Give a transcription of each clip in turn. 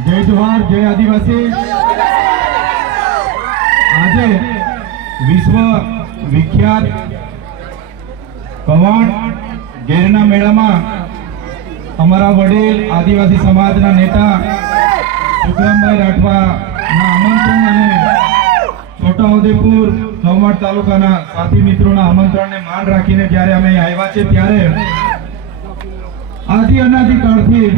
જય જવાહર જય આદિવાસી આજે વિશ્વ વિખ્યાત કવાણ ગેરના મેળામાં અમારા વડીલ આદિવાસી સમાજના નેતા સુખરામભાઈ રાઠવાના આમંત્રણ અને છોટાઉદેપુર કવાણ તાલુકાના સાથી મિત્રોના આમંત્રણને માન રાખીને જ્યારે અમે આવ્યા છે ત્યારે આદિ અનાદિકાળથી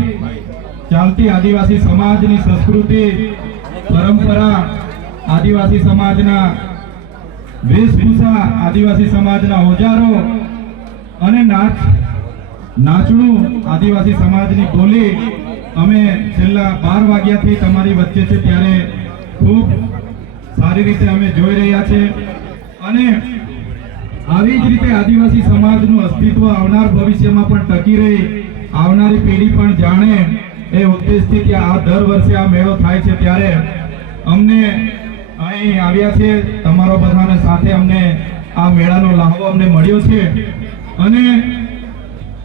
ચાલતી આદિવાસી સમાજની સંસ્કૃતિ, પરંપરા, આદિવાસી સમાજના વેશભૂષા, આદિવાસી સમાજના ઓજારો અને નાચ, નાચણું આદિવાસી સમાજની બોલી અમે છેલ્લા બાર વાગ્યાથી તમારી વચ્ચે છે ત્યારે સારી રીતે અમે જોઈ રહ્યા છે અને આવી જ રીતે આદિવાસી સમાજનું અસ્તિત્વ આવનાર ભવિષ્યમાં પણ ટકી રહી, આવનારી પેઢી પણ જાણે એ ઉદ્દેશથી કે આ દર વર્ષે આ મેળો થાય છે ત્યારે અમને અહીં આવ્યા છે, તમારો બધાને સાથે અમને આ મેળાનો લાહવો અમને મળ્યો છે. અને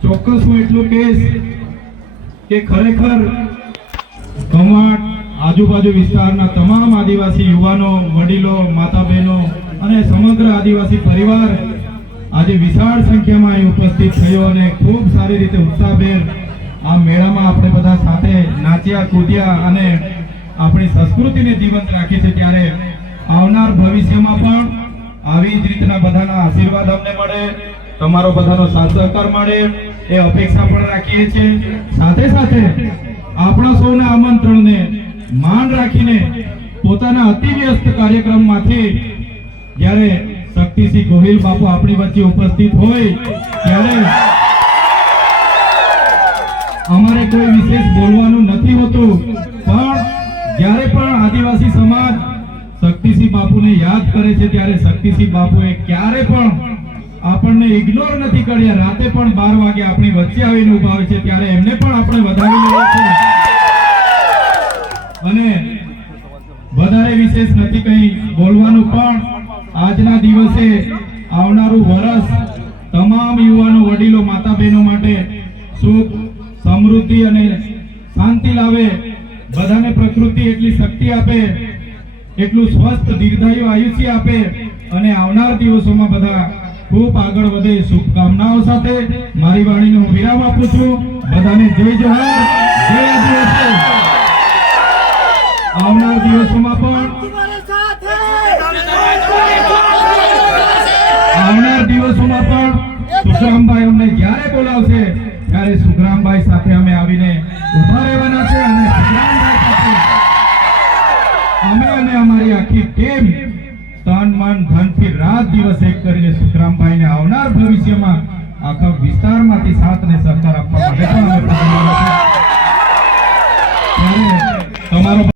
ચોક્કસ હું એટલું કહીશ કે ખરેખર કમાટ આજુબાજુ વિસ્તારના તમામ આદિવાસી યુવાનો, વડીલો માતા બહેનો અને સમગ્ર આદિવાસી પરિવાર આજે વિશાળ સંખ્યામાં અહીં ઉપસ્થિત થયો અને ખૂબ સારી રીતે ઉત્સાહભેર આ મેળામાં આપણે બધા સાથે નાચ્યા, કૂદ્યા અને આપણી સંસ્કૃતિને જીવંત રાખી છે ત્યારે આવનાર ભવિષ્યમાં પણ આવી જ રીતના બધાના આશીર્વાદ અમને મળે, તમારો બધાનો સાથ સહકાર મળે, એ અપેક્ષા પણ રાખીએ છીએ. સાથે સાથે આપણા સૌના આમંત્રણને માન રાખીને પોતાના અતિ વ્યસ્ત કાર્યક્રમમાંથી જ્યારે શક્તિસિંહ ગોહિલ બાપુ આપણી વચ્ચે ઉપસ્થિત હોય ત્યારે અમારે કોઈ વિશેષ બોલવાનું નથી હોતું. પણ જ્યારે પણ આદિવાસી સમાજ શક્તિસિંહ બાપુને યાદ કરે છે ત્યારે શક્તિસિંહ બાપુએ ક્યારે પણ આપણને ઇગ્નોર નથી કર્યા. રાતે પણ બાર વાગે આપણી વચ્ચે આવીને ઊભા હોય છે ત્યારે એમને પણ આપણે વધાવી લઈએ છીએ. અને વધારે વિશેષ નથી કંઈ બોલવાનું, પણ આજના દિવસે આવનારું વર્ષ તમામ યુવાનો વડીલો માતા બહેનો માટે સુખ, સમૃદ્ધિ અને શાંતિ લાવે. બધાને પ્રકૃતિ એટલી શક્તિ આપે, એટલું સ્વસ્થ દીર્ઘાયુ આયુષ્ય આપે અને આવનાર દિવસોમાં બધા ખૂબ આગળ વધે. શુભકામનાઓ સાથે મારી વાણીને વિરામ આપું છું. બધાને જય જોહાર જય આવનાર દિવસોમાં પણ આવનાર દિવસોમાં પણ સુખરામભાઈ અમને જ્યારે બોલાવશે, ત્યારે સુખરામભાઈ સાથે અમે આવીને ઊભા રહેવાના છે અને અમે અને અમારી આખી ટીમ તન મન ધનથી રાત દિવસ એક કરીને સુખરામભાઈને આવનાર ભવિષ્યમાં આખા વિસ્તારમાંથી સાથ ને સહકાર આપવા માટે પણ અમે તમારો